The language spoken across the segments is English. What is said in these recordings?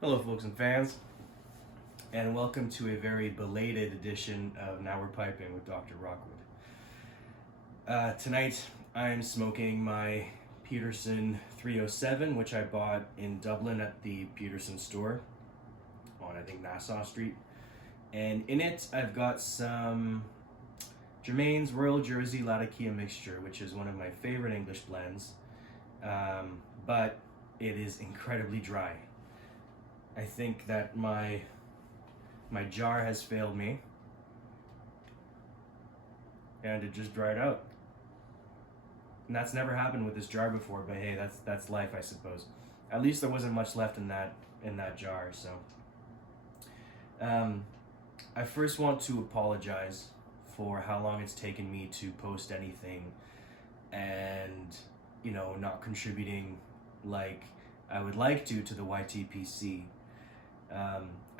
Hello folks and fans, and welcome to a very belated edition of Now We're Piping with Dr. Rockwood. Tonight I'm smoking my Peterson 307, which I bought in Dublin at the Peterson store on, I think, Nassau Street. And in it I've got some Germain's Royal Jersey Latakia mixture, which is one of my favorite English blends, but it is incredibly dry. I think that my jar has failed me and it just dried out. And that's never happened with this jar before, but hey, that's life, I suppose. At least there wasn't much left in that jar, so I first want to apologize for how long it's taken me to post anything and, not contributing like I would like to the YTPC.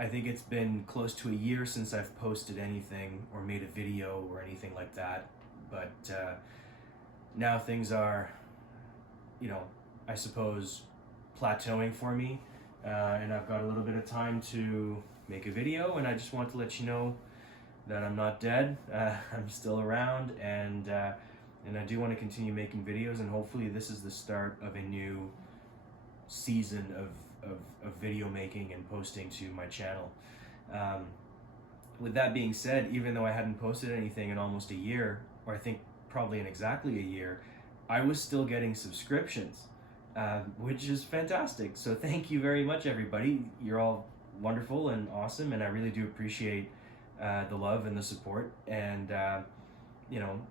I think it's been close to a year since I've posted anything or made a video or anything like that, but now things are, I suppose, plateauing for me, and I've got a little bit of time to make a video, and I just want to let you know that I'm not dead. I'm still around, and I do want to continue making videos, and hopefully this is the start of a new season of video making and posting to my channel. With that being said, even though I hadn't posted anything in almost a year, or I think probably in exactly a year, I was still getting subscriptions, which is fantastic. So thank you very much, everybody. You're all wonderful and awesome, and I really do appreciate the love and the support. And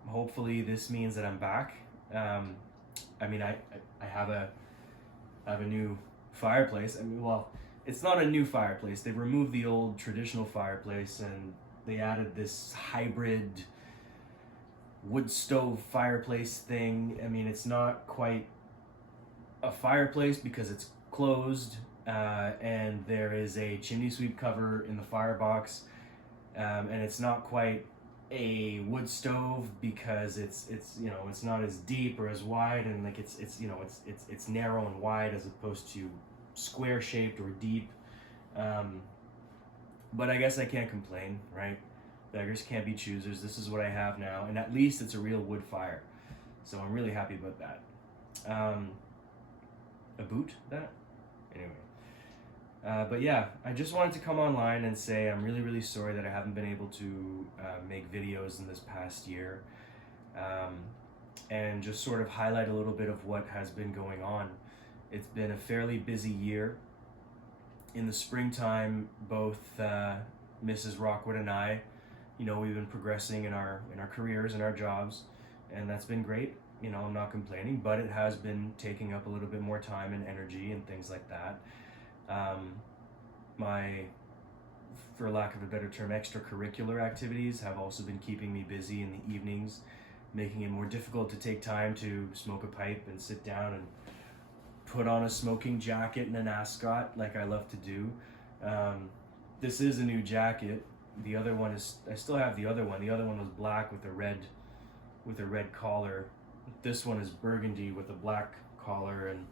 hopefully this means that I'm back. I have a new fireplace. Well, it's not a new fireplace. They removed the old traditional fireplace and they added this hybrid wood stove fireplace thing. It's not quite a fireplace because it's closed, and there is a chimney sweep cover in the firebox, and it's not quite a wood stove because it's not as deep or as wide, and like it's narrow and wide as opposed to square shaped or deep. But I guess I can't complain, right? Beggars can't be choosers. This is what I have now, and at least it's a real wood fire, so I'm really happy about that. A boot that anyway. But yeah, I just wanted to come online and say I'm really sorry that I haven't been able to make videos in this past year, and just sort of highlight a little bit of what has been going on. It's been a fairly busy year. In the springtime, both Mrs. Rockwood and I, we've been progressing in our careers and our jobs, and that's been great. I'm not complaining, but it has been taking up a little bit more time and energy and things like that. My, for lack of a better term, extracurricular activities have also been keeping me busy in the evenings, making it more difficult to take time to smoke a pipe and sit down and put on a smoking jacket and an ascot like I love to do. This is a new jacket. The other one is, I still have the other one. The other one was black with a red collar. This one is burgundy with a black collar and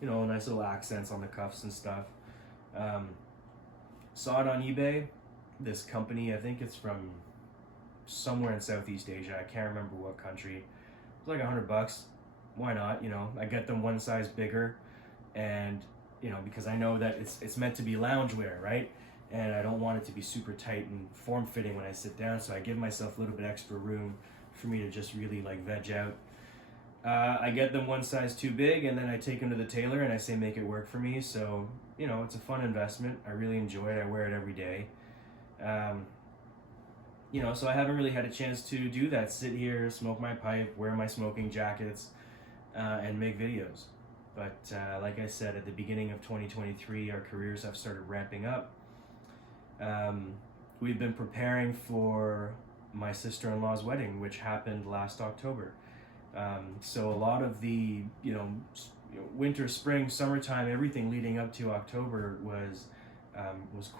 nice little accents on the cuffs and stuff. Saw it on eBay. This company, I think it's from somewhere in Southeast Asia. I can't remember what country. It's like $100. Why not? I get them one size bigger, and because I know that it's meant to be loungewear, right? And I don't want it to be super tight and form-fitting when I sit down, so I give myself a little bit extra room for me to just really like veg out. I get them one size too big, and then I take them to the tailor and I say make it work for me. So it's a fun investment. I really enjoy it. I wear it every day. So I haven't really had a chance to do that. Sit here, smoke my pipe, wear my smoking jackets, and make videos. But like I said, at the beginning of 2023, our careers have started ramping up. We've been preparing for my sister-in-law's wedding, which happened last October. So a lot of the winter, spring, summertime, everything leading up to October was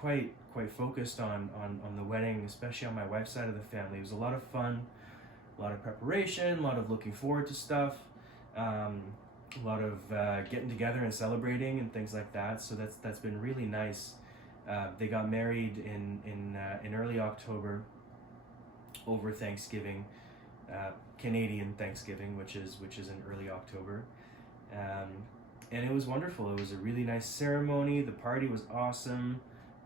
quite focused on the wedding, especially on my wife's side of the family. It was a lot of fun, a lot of preparation, a lot of looking forward to stuff. a lot of getting together and celebrating and things like that. So that's been really nice. They got married in early October over Thanksgiving, Canadian Thanksgiving, which is in early October, and it was wonderful. It was a really nice ceremony. The party was awesome.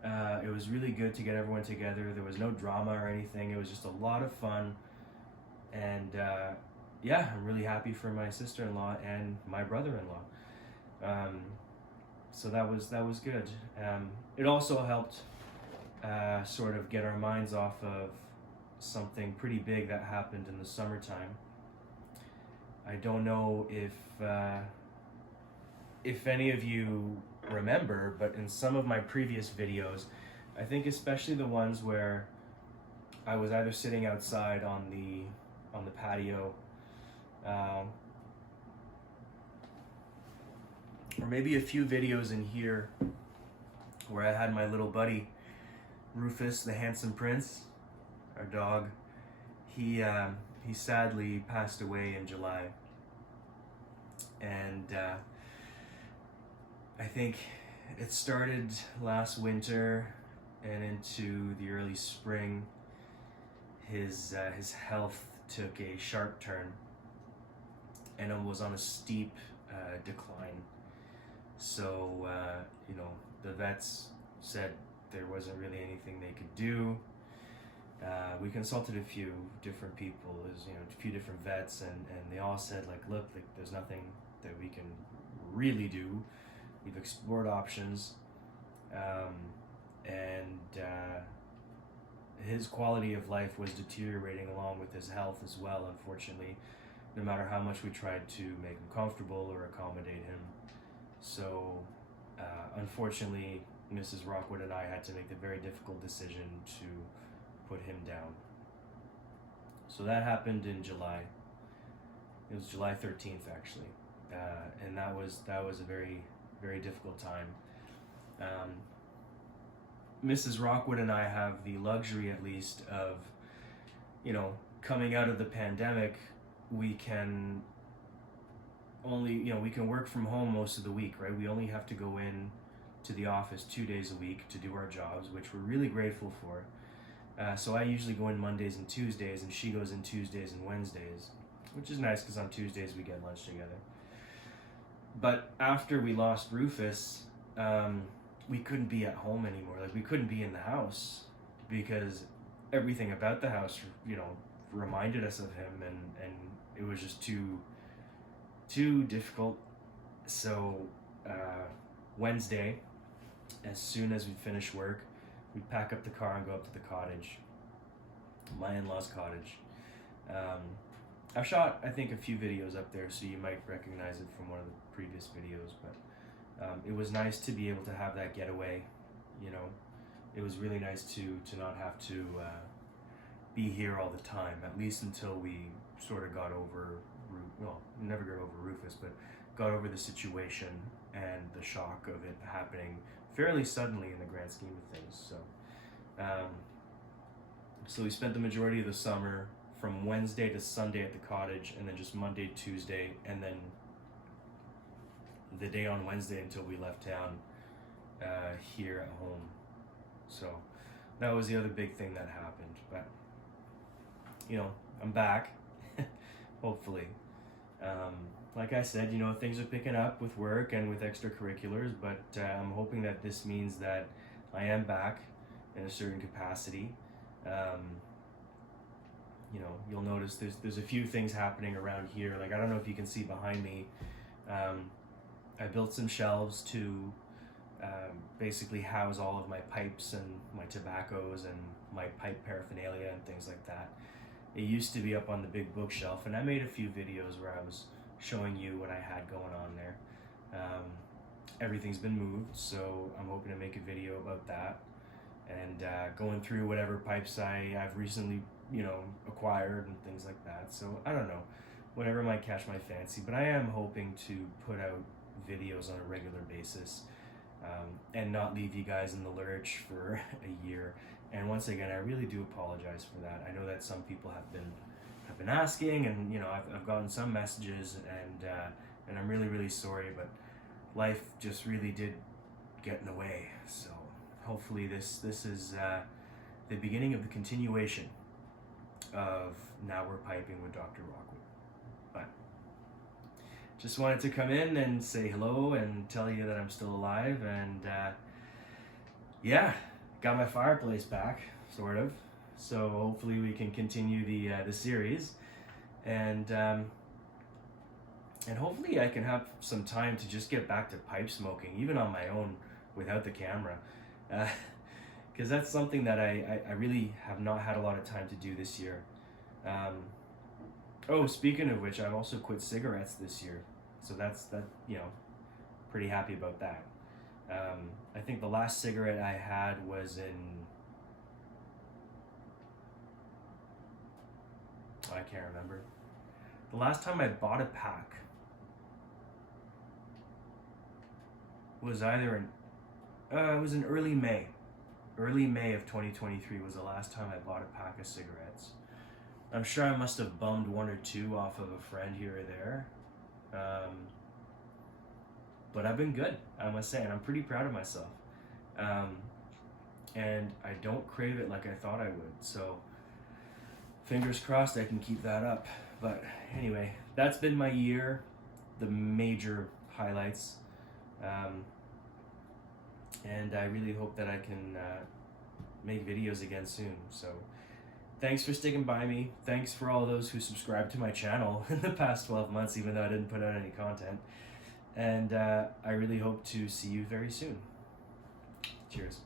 It was really good to get everyone together. There was no drama or anything. It was just a lot of fun, and yeah, I'm really happy for my sister-in-law and my brother-in-law. So that was good. It also helped sort of get our minds off of something pretty big that happened in the summertime. I don't know if any of you remember, but in some of my previous videos, I think especially the ones where I was either sitting outside on the patio, or maybe a few videos in here where I had my little buddy Rufus, the handsome prince, our dog. He sadly passed away in July, and I think it started last winter and into the early spring. His health took a sharp turn and it was on a steep decline. So the vets said there wasn't really anything they could do. We consulted a few different people, a few different vets, and they all said, like, look, like, there's nothing that we can really do. We've explored options, and his quality of life was deteriorating along with his health as well, unfortunately, no matter how much we tried to make him comfortable or accommodate him. So unfortunately, Mrs. Rockwood and I had to make the very difficult decision to put him down. So that happened in July. It was July 13th, actually, and that was a very, very difficult time. Mrs. Rockwood and I have the luxury, at least, of, coming out of the pandemic. We can only, we can work from home most of the week, right? We only have to go in to the office 2 days a week to do our jobs, which we're really grateful for. So I usually go in Mondays and Tuesdays, and she goes in Tuesdays and Wednesdays, which is nice because on Tuesdays we get lunch together. But after we lost Rufus, we couldn't be at home anymore. Like, we couldn't be in the house because everything about the house, reminded us of him, and it was just too difficult. So Wednesday, as soon as we finish work, we'd pack up the car and go up to the cottage, my in-laws' cottage. I've shot, I think, a few videos up there, so you might recognize it from one of the previous videos, but it was nice to be able to have that getaway. It was really nice to not have to be here all the time, at least until we sort of got over, never got over Rufus, but got over the situation and the shock of it happening fairly suddenly in the grand scheme of things. So we spent the majority of the summer from Wednesday to Sunday at the cottage, and then just Monday, Tuesday, and then the day on Wednesday until we left town here at home. So that was the other big thing that happened. But I'm back, hopefully. Like I said, things are picking up with work and with extracurriculars, but I'm hoping that this means that I am back in a certain capacity. You'll notice there's a few things happening around here. Like, I don't know if you can see behind me, I built some shelves to basically house all of my pipes and my tobaccos and my pipe paraphernalia and things like that. It used to be up on the big bookshelf, and I made a few videos where I was showing you what I had going on there. Everything's been moved, so I'm hoping to make a video about that, and going through whatever pipes I've recently acquired and things like that. So I don't know, whatever might catch my fancy, but I am hoping to put out videos on a regular basis, and not leave you guys in the lurch for a year. And once again, I really do apologize for that. I know that some people have been asking, and I've gotten some messages, and and I'm really, really sorry, but life just really did get in the way. So hopefully this is the beginning of the continuation of Now We're Piping with Dr. Rockwood. But just wanted to come in and say hello and tell you that I'm still alive, and yeah, got my fireplace back, sort of. So hopefully we can continue the series, and hopefully I can have some time to just get back to pipe smoking, even on my own, without the camera. Because that's something that I really have not had a lot of time to do this year. Oh, speaking of which, I've also quit cigarettes this year, so that's pretty happy about that. I think the last cigarette I had was I can't remember. The last time I bought a pack was either it was in early May. Early May of 2023 was the last time I bought a pack of cigarettes. I'm sure I must have bummed one or two off of a friend here or there. But I've been good, I must say, and I'm pretty proud of myself. And I don't crave it like I thought I would. So fingers crossed I can keep that up. But anyway, that's been my year, the major highlights. And I really hope that I can make videos again soon. So thanks for sticking by me. Thanks for all those who subscribed to my channel in the past 12 months, even though I didn't put out any content. And I really hope to see you very soon. Cheers.